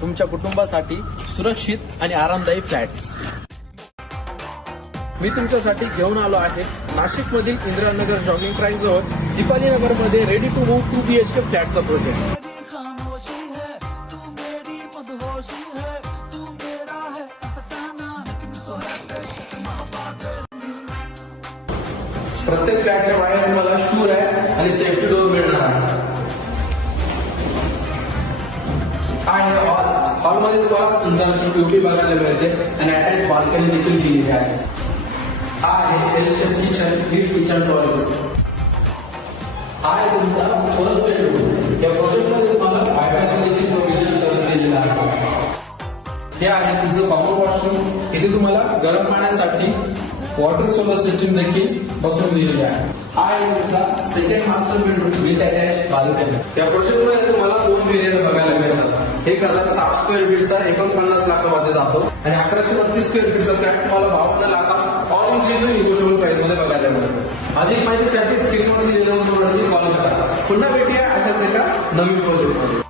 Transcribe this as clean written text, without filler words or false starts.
तुमच्या कुटुंबासाठी सुरक्षित आणि आरामदायी फ्लॅट्स। मी तुमच्यासाठी घेऊन आलो आहे नाशिकमधील इंदिरानगर जॉगिंग ट्रॅक जवळ दीपाली नगर मध्ये रेडी टू मूव्ह 2 BHK फ्लॅटचा प्रोजेक्ट। प्रत्येक फ्लॅटच्या बाहेर तुम्हाला शूज आहे आणि सेफ्टी डोर मिळणार आहे। हॉलमध्ये तुम्हाला सुंदर ब्युटी बघायला मिळते आणि अटॅच बाल्कनी देखील दिलेली आहे। हा आहे L-shape kitchen with kitchen toilet. हा आहे तुमचा फर्स्ट बेडरूम। या प्रोजेक्टमध्ये तुम्हाला वायफायचं देखील प्रोव्हिजन करून दिलेलं आहे। हे आहे तुमचं कॉमन वॉशरूम। इथे तुम्हाला गरम पाण्यासाठी वॉटर सोलर सिस्टम देखील बसवून दिलेली आहे। हा आहे तुमचा second master bedroom with attach balcony. या प्रोजेक्टमध्ये तुम्हाला 2 व्हेरियंट बघायला मिळतात। 1060 स्क्वेअर फीटचा 49 लाखामध्ये जातो आणि 1132 स्क्वेअर फीटचा फ्लॅट तुम्हाला 52 लाखात ऑल इन्क्लुसिव्ह निगोशिएबल प्राइस मध्ये बघायला मिळतो। अधिक माहितीसाठी स्क्रीनवर दिलेल्या नंबरवरती कॉल करा। पुन्हा भेटूया अशाच एका नवीन प्रोजेक्टमध्ये।